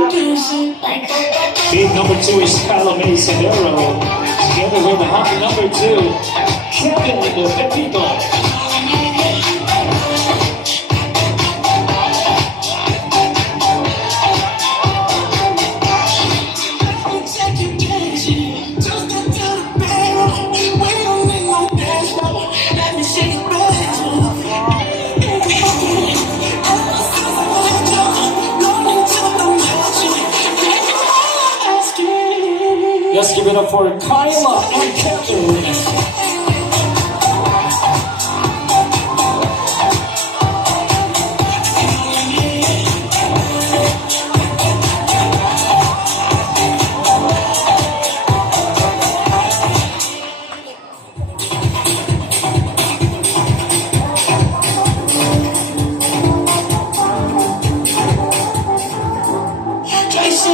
Bid number 2 is Calame Sedero, together with the hot number 2, Kevin Pepito. Let's give it up for Kyla and Kevin. Jason,